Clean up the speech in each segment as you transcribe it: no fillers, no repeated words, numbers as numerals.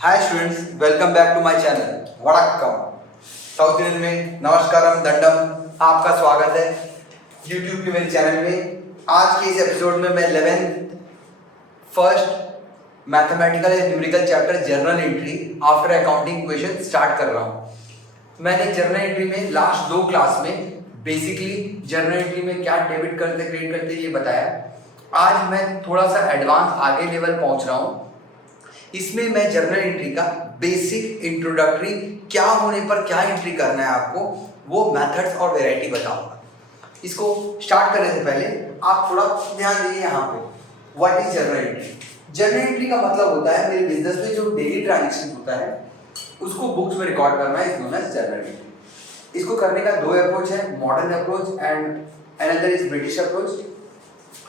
Hi students, welcome back to my channel वड़क्कम। South Indian में नमस्कारम दंडम, आपका स्वागत है यूट्यूब के मेरे चैनल में। आज के इस एपिसोड में मैं 11th first mathematical and numerical chapter journal entry after accounting question start कर रहा हूँ। मैंने जर्नल एंट्री में लास्ट 2 क्लास में बेसिकली जर्नल एंट्री में क्या डेबिट करते क्रेडिट करते ये बताया। आज मैं थोड़ा सा एडवांस आगे लेवल पहुंच रहा हूँ। इसमें मैं जर्नल एंट्री का बेसिक इंट्रोडक्टरी क्या होने पर क्या एंट्री करना है आपको, वो मेथड्स और वैरायटी बताऊंगा। इसको स्टार्ट करने से पहले आप थोड़ा ध्यान दीजिए यहाँ पे। What is journal entry? Journal entry का मतलब होता है मेरे बिजनेस में जो डेली ट्रांजेक्शन होता है उसको बुक्स में रिकॉर्ड करना है, is known as journal entry. इसको करने का 2 अप्रोच है, modern approach and another is British approach.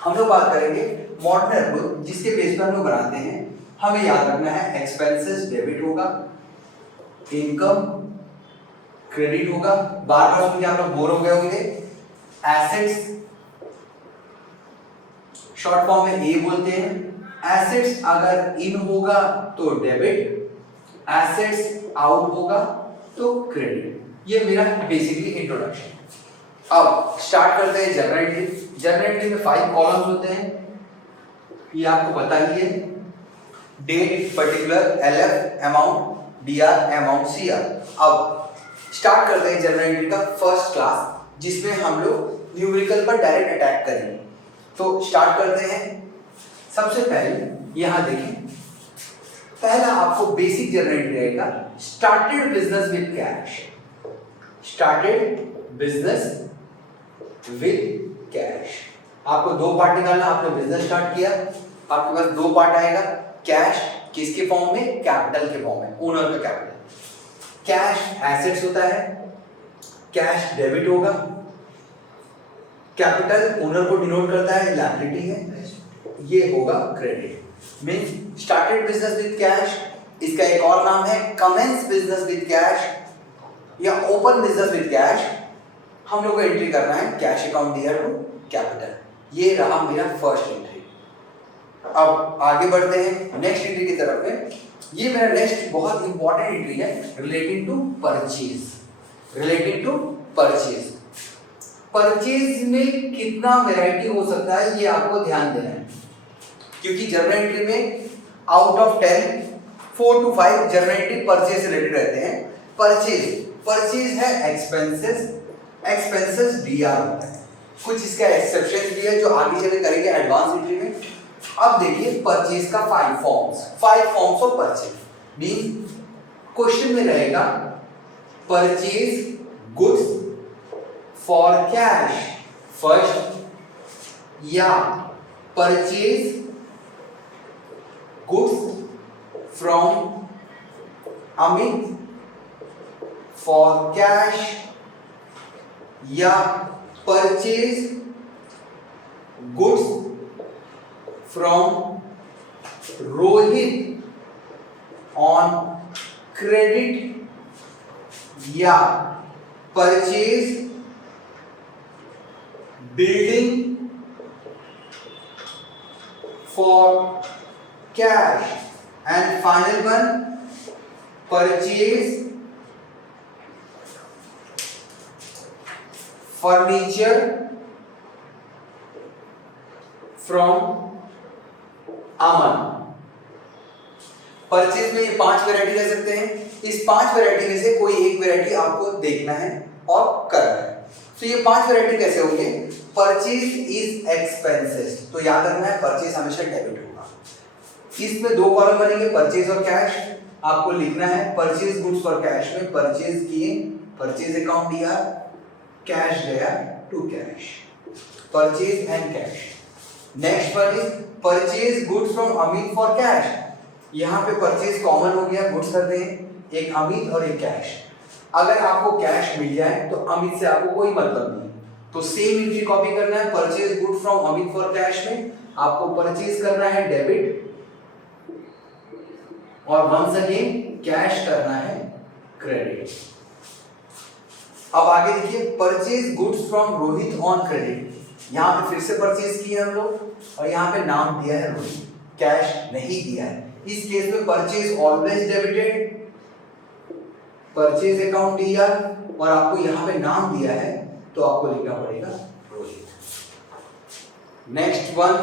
हम लोग बात करेंगे मॉडर्न अप्रोच, जिसके बेस पर हम लोग बनाते हैं। हमें याद रखना है एक्सपेंसेस डेबिट होगा, इनकम क्रेडिट होगा। बार बार उसमें आप लोग बोर हो गए होंगे। एसेट्स शॉर्ट फॉर्म में ए बोलते हैं। एसेट्स अगर इन होगा तो डेबिट, एसेट्स आउट होगा तो क्रेडिट। ये मेरा बेसिकली इंट्रोडक्शन। अब स्टार्ट करते हैं जर्नल एंट्री। जर्नल एंट्री में 5 कॉलम्स होते हैं, ये आपको पता ही है। Date, particular, LF, amount, DR, amount, CR. अब स्टार्ट करते हैं जर्नल एंट्री का फर्स्ट क्लास, जिसमें हम लोग न्यूमेरिकल पर डायरेक्ट अटैक करेंगे। तो स्टार्ट करते हैं। सबसे पहले यहां देखिए, पहला आपको बेसिक जर्नल एंट्री रहेगा, started business with cash. Started business with cash. आपको 2 पार्ट निकालना। आपने बिजनेस स्टार्ट किया, आपके पास 2 पार्ट आएगा। कैश किसके फॉर्म में? कैपिटल के फॉर्म में, ओनर का कैपिटल। कैश एसेट्स होता है, कैश डेबिट होगा, कैपिटल ओनर को डिनोट करता है, लायबिलिटी है, ये होगा credit. Means started business with cash. इसका एक और नाम है कमेंस बिजनेस विद कैश या ओपन बिजनेस विद कैश। हम लोग को एंट्री करना है cash account dear to capital. ये रहा मेरा फर्स्ट एंट्री। अब आगे बढ़ते हैं नेक्स्ट एंट्री की तरफ में। ये मेरा नेक्स्ट बहुत इंपॉर्टेंट एंट्री है, relating to purchase. Relating to purchase. Purchase में कितना वैरायटी हो सकता है ये आपको ध्यान देना है, क्योंकि जर्नल एंट्री में out of 10 4 to 5 journal entry purchase से रिलेटेड रहते हैं। परचेज है एक्सपेंसेस। एक्सपेंसेस डीआर होता है। कुछ इसका एक्सेप्शन भी है जो आगे चले करेंगे एडवांस एंट्री में। अब देखिए परचेज का 5 forms of purchase. Mean question में रहेगा purchase goods for cash first, या purchase goods from Amit for cash, या purchase goods from Rohit on credit, या purchase building for cash, and final one purchase furniture from Aman. Purchase में ये 5 variety ले सकते हैं। इस 5 वैरायटी में से कोई एक वैरायटी आपको देखना है और करना है। तो ये 5 वैरायटी कैसे होंगे? परचेज इज एक्सपेंसेस, तो याद रखना है परचेज हमेशा डेबिट होगा। इसमें 2 कॉलम बनेंगे, परचेज और कैश। आपको लिखना है परचेज गुड्स फॉर कैश में परचेज किए, परचेज अकाउंट दिया, कैश गया to cash, purchase and cash. Next one is purchase goods from Amit for cash. यहाँ पे परचेज कॉमन हो गया, गुड्स करते हैं, एक अमित और एक कैश। अगर आपको कैश मिल जाए तो अमित से आपको कोई मतलब नहीं, तो सेम एंट्री कॉपी करना है। Purchase good from Amit for cash में आपको परचेज करना है डेबिट, और वंस अगेन कैश करना है क्रेडिट। अब आगे देखिए purchase goods from Rohit on credit. यहाँ पे फिर से परचेज किया हम लोग और यहाँ पे नाम दिया है रोहित, कैश नहीं दिया है। इस केस में purchase always debited, purchase account दिया और आपको यहां पे नाम दिया है तो आपको लिखना पड़ेगा Rohit. Next one,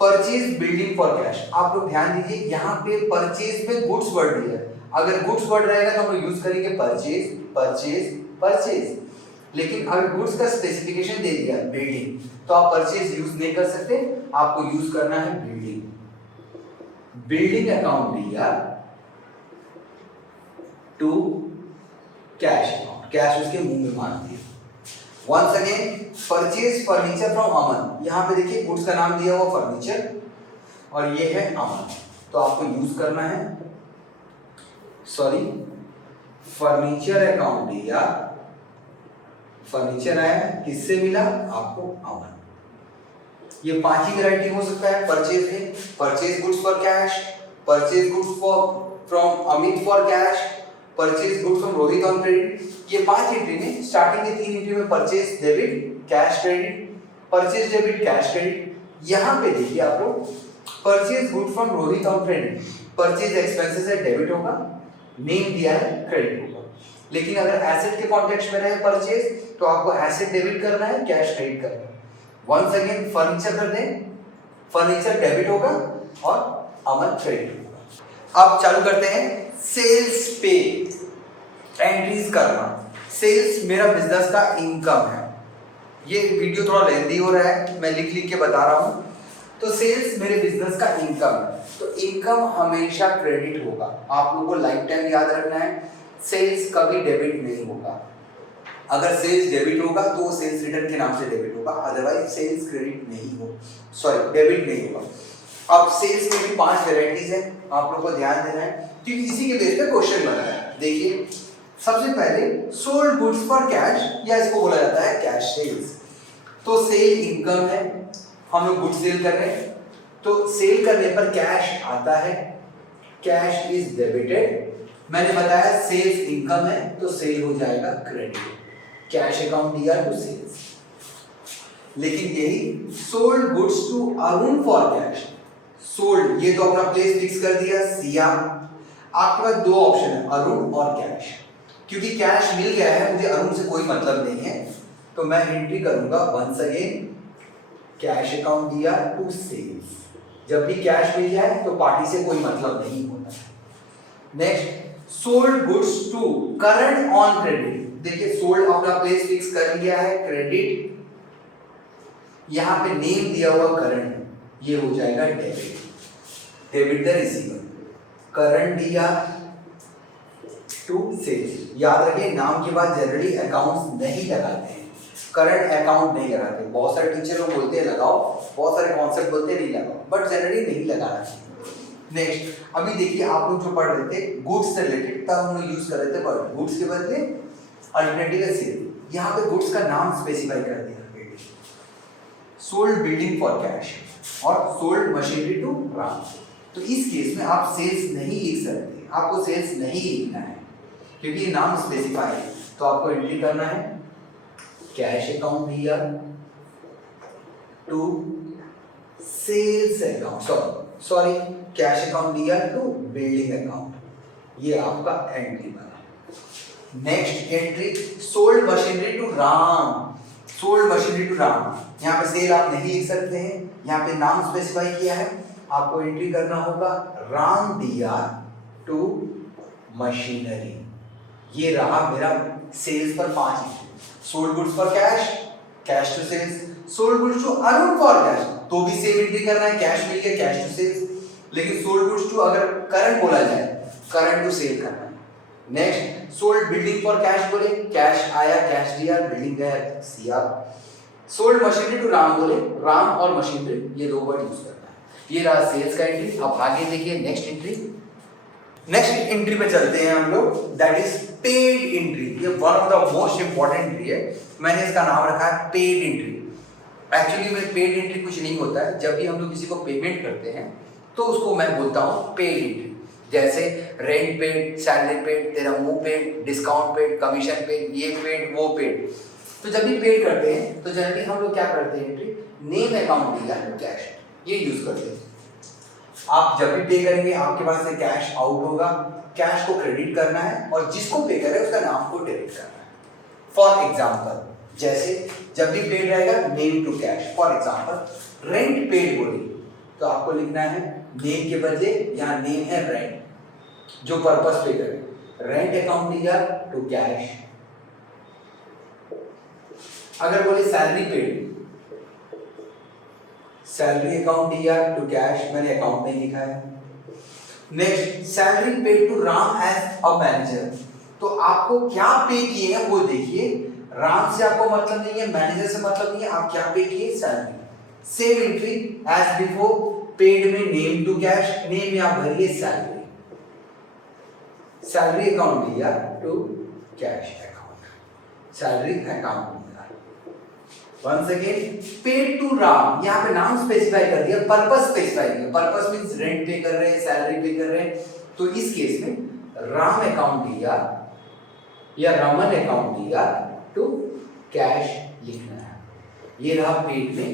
purchase building for cash. आप लोग ध्यान दीजिए यहाँ पे परचेज में गुड्स वर्ड दिया है, अगर गुड्स वर्ड रहेगा तो हम लोग यूज करेंगे परचेज परचेज परचेज, लेकिन अगर गुड्स का स्पेसिफिकेशन दे दिया बिल्डिंग तो आप परचेज यूज नहीं कर सकते, आपको यूज करना है बिल्डिंग। बिल्डिंग अकाउंट दिया टू कैश अकाउंट, कैश उसके मुंह में मार दिया। Once again, purchase furniture from Aman, यहां पे देखिए गुड्स का नाम दिया हुआ फर्नीचर और ये है अमन, तो आपको यूज करना है फर्नीचर अकाउंट दिया, फर्नीचर आया किससे मिला आपको अमन। ये 5 ही वैरायटी हो सकता है परचेज में, purchase goods for cash, purchase goods from Amit for cash, purchase goods from Rohit on credit. ये 5 एंट्री में स्टार्टिंग के 3 एंट्री में purchase debit cash credit, purchase debit cash credit. यहां पे देखिए आप लोग purchase good from Rohit on credit, purchase expenses है डेबिट होगा, नेम दिया है क्रेडिट होगा। लेकिन अगर एसेट के कॉन्टेक्स्ट में रहे परचेज तो आपको एसेट डेबिट करना है, कैश क्रेडिट करना है। वंस अगेन फर्नीचर कर दें, फर्नीचर डेबिट होगा और अमन क्रेडिट होगा। अब चालू करते हैं सेल्स पे एंट्रीज करना। सेल्स मेरा बिजनेस का इनकम है, ये वीडियो थोड़ा लेंदी हो रहा है, मैं लिख लिख के बता रहा हूं। तो सेल्स मेरे बिजनेस का इनकम है, तो इनकम हमेशा क्रेडिट होगा। आप लोगों को लाइफ टाइम याद रखना है, सेल्स कभी डेबिट नहीं होगा। अगर सेल्स डेबिट होगा तो वो सेल्स रिटर्न के नाम से डेबिट होगा, अदरवाइज सेल्स क्रेडिट नहीं हो, डेबिट नहीं होगा। अब सेल्स में भी 5 वैरायटीज है, आप लोगों को ध्यान देना है क्योंकि इसी के बेस पे क्वेश्चन बनता है। देखिए सबसे पहले सोल्ड गुड्स फॉर कैश, या इसको बोला जाता है कैश सेल्स। तो सेल इनकम है, हम लोग गुड सेल कर रहे हैं, तो सेल करने पर कैश आता है, कैश इज डेबिटेड। मैंने बताया सेल्स इनकम है तो सेल हो जाएगा क्रेडिट, कैश अकाउंट दिया टू सेल्स। लेकिन यही sold goods to Arun for cash, sold ये तो अपना प्लेस फिक्स कर दिया सिया। आपके पास 2 ऑप्शन है अरुण और कैश, क्योंकि कैश मिल गया है मुझे अरुण से कोई मतलब नहीं है, तो मैं एंट्री करूंगा वंस अगेन कैश अकाउंट दिया टू सेल्स। जब भी कैश मिल जाए तो पार्टी से कोई मतलब नहीं होता। Next sold goods to current on credit, देखिए सोल्ड अपना प्लेस फिक्स कर लिया है क्रेडिट, यहां पे नेम दिया हुआ करंट, ये हो जाएगा debit, debit the receiver. Current दिया टू सेल्स, याद रखिए नाम के बाद जनरली अकाउंट्स नहीं लगाते हैं, करंट अकाउंट नहीं लगाते। बहुत सारे टीचर लोग बोलते हैं लगाओ, बहुत सारे कॉन्सेप्ट बोलते हैं नहीं लगाओ, बट जनरली नहीं लगाना चाहिए। नेक्स्ट अभी देखिए आप लोग जो पढ़ रहे थे गुड्स से रिलेटेड, तब हम लोग यूज कर रहे थे वर्ड गुड्स के बदले अल्टरनेटिव है सेल। यहाँ पे गुड्स का नाम स्पेसिफाई कर दिया, सोल्ड बिल्डिंग फॉर कैश और सोल्ड मशीनरी टू राम। तो इस केस में आप सेल्स नहीं लिख सकते, आपको सेल्स नहीं लिखना है क्योंकि ये नाम स्पेसिफाई है। तो आपको एंट्री करना है कैश अकाउंट दिया to sales account, sorry cash account दिया टू बिल्डिंग अकाउंट, ये आपका एंट्री बना। Next entry sold machinery to Ram, sold machinery to Ram, यहाँ पे सेल आप नहीं लिख सकते हैं, यहाँ पे नाम स्पेसिफाई किया है, आपको एंट्री करना होगा राम दिया टू मशीनरी। ये रहा मेरा सेल्स पर 5 entry. Sold goods for cash, cash to sales, sold goods to Arun for cash, तो भी सेम एंट्री करना है, कैश मिल गया कैश टू सेल्स। लेकिन सोल्ड गुड्स टू अगर करंट बोला जाए, करंट टू सेल करना है। Next sold building for cash बोले, कैश आया कैश दिया, बिल्डिंग गया सिया। सोल्ड मशीनरी टू राम बोले, राम और मशीनरी ये 2 वर्ड यूज करना है। ये रहा सेल्स का एंट्री। अब आगे देखिए नेक्स्ट एंट्री, नेक्स्ट एंट्री पे चलते हैं हम लोग, दैट इज पेड एंट्री। ये one of the most important entry है, मैंने इसका नाम रखा है पेड एंट्री। एक्चुअली में पेड एंट्री कुछ नहीं होता है, जब भी हम लोग किसी को पेमेंट करते हैं तो उसको मैं बोलता हूँ पेड एंट्री। जैसे रेंट पेड, सैलरी पेड, तेरा मुंह paid, discount paid, commission paid, ये पेड वो पेड। तो जब भी पेड करते हैं तो जनरली हम लोग क्या करते हैं एंट्री नेम अकाउंट दिया कैश, ये यूज करते हैं। आप जब भी पे करेंगे आपके पास से कैश आउट होगा, कैश को क्रेडिट करना है और जिसको पे करे उसका नाम को डेबिट करना है। फॉर एग्जाम्पल, जैसे जब भी पेड रहेगा name to cash, for example rent paid बोली तो आपको लिखना है नेम के बदले यहाँ नेम है रेंट, जो पर्पस पे करे, रेंट अकाउंट दिया टू कैश। अगर बोले सैलरी पेड, सैलरी अकाउंट दिया टू कैश, मैंने अकाउंट नहीं लिखा है। Next, salary paid to Ram as a manager, तो आपको क्या पे किए हैं वो देखिए। राम से आपको मतलब नहीं है, मैनेजर से मतलब नहीं है, आप क्या पे किए, salary. Same entry as before, paid में नेम टू कैश, नेम में आप भरिए सैलरी, सैलरी अकाउंट दिया to cash account, salary account. Once again, paid to Ram, यहाँ पे नाम स्पेसिफाई कर दिया, पर्पस स्पेसिफाई किया। पर्पस मींस रेंट पे कर रहे हैं, सैलरी पे कर रहे हैं, तो इस केस में राम अकाउंट दिया या रमन अकाउंट दिया टू कैश लिखना है। ये रहा पेड में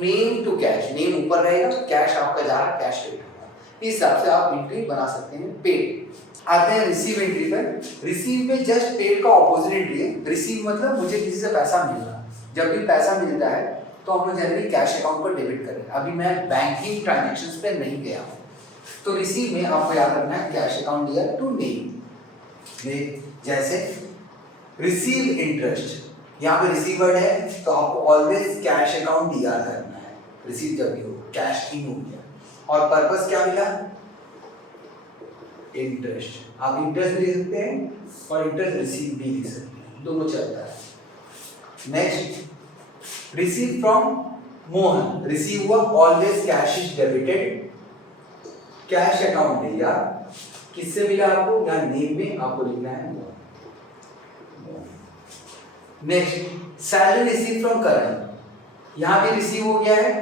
नेम टू कैश, नेम ऊपर रहेगा, कैश आपका जा रहा है, कैश पे होगा। इस हिसाब से आप एंट्री बना सकते हैं पेड। आते हैं रिसीव एंट्री पर। रिसीव में जस्ट पेड का ऑपोजिट एंट्री है। रिसीव मतलब मुझे किसी से पैसा मिल रहा, जब भी पैसा मिलता है तो हम जनरली कैश अकाउंट पर डेबिट करें। अभी मैं बैंकिंग ट्रांजैक्शंस पे नहीं गया हूँ, तो रिसीव में आपको याद रखना है कैश अकाउंट दिया टू नेम। जैसे रिसीव इंटरेस्ट, यहाँ पे रिसीव वर्ड है तो आपको ऑलवेज कैश अकाउंट दिया करना है। रिसीव जब भी हो, कैश इन हो गया। और पर्पस क्या मिला, इंटरेस्ट। आप इंटरेस्ट भी लिख सकते हैं और इंटरेस्ट रिसीव भी लिख सकते हैं, दोनों चलता है। Next, receive from Mohan, receive हुआ, always cash is debited, cash account दिया, किससे मिला आपको, यहाँ नेम में आपको लिखना है। नेक्स्ट, सैलरी रिसीव फ्रॉम करण, यहाँ भी रिसीव हो गया है,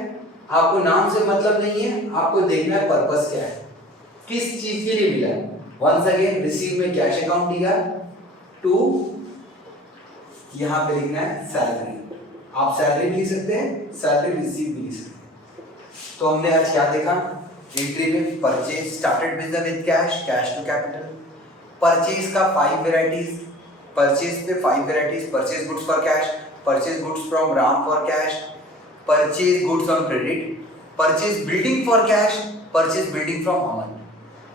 आपको नाम से मतलब नहीं है, आपको देखना है पर्पस क्या है, किस चीज के लिए मिला। वंस अगेन, रिसीव में कैश अकाउंट दिया टू, यहाँ पे लिखना है सैलरी। आप सैलरी भी लिख सकते हैं, सैलरी रिसीव भी लिख सकते हैं। तो हमने आज क्या देखा, एंट्री में purchase, started business with cash, cash to capital. Purchase का 5 वेराइटीज, परचेज पे 5 varieties, purchase goods for cash, purchase goods from Ram for cash, purchase goods on credit, purchase building for cash, purchase building from Aman.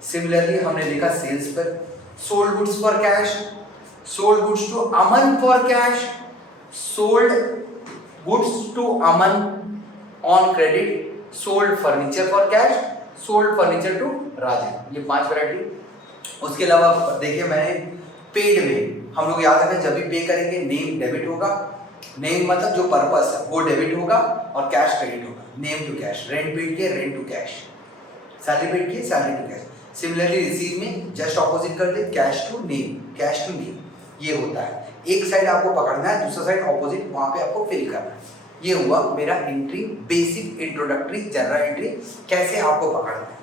Similarly हमने देखा sales पर, sold goods for cash, sold goods to Aman for cash, sold goods to Aman on credit, sold furniture for cash, sold furniture to Rajan। ये 5 variety. उसके अलावा देखिए मैंने paid में हम लोग याद रखें, जब भी पे करेंगे नेम डेबिट होगा, नेम मतलब जो पर्पस है वो डेबिट होगा और कैश क्रेडिट होगा। Name to cash, rent paid के rent to cash, salary paid के salary to cash. Similarly receive में जस्ट ऑपोजिट कर दे, cash to name, cash to name, ये होता है। एक साइड आपको पकड़ना है, दूसरा साइड ऑपोजिट, वहां पे आपको फिल करना है। ये हुआ मेरा entry, basic introductory general entry, कैसे आपको पकड़ना है।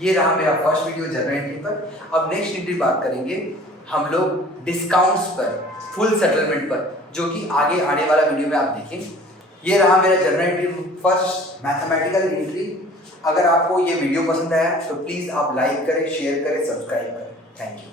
ये रहा मेरा फर्स्ट वीडियो जनरल एंट्री पर। अब नेक्स्ट एंट्री बात करेंगे हम लोग डिस्काउंट्स पर, फुल सेटलमेंट पर, जो कि आगे आने वाला वीडियो में आप देखें। ये रहा मेरा general entry, first mathematical entry. अगर आपको ये वीडियो पसंद आया तो प्लीज़ आप लाइक करें, शेयर करें, सब्सक्राइब करें। Thank you.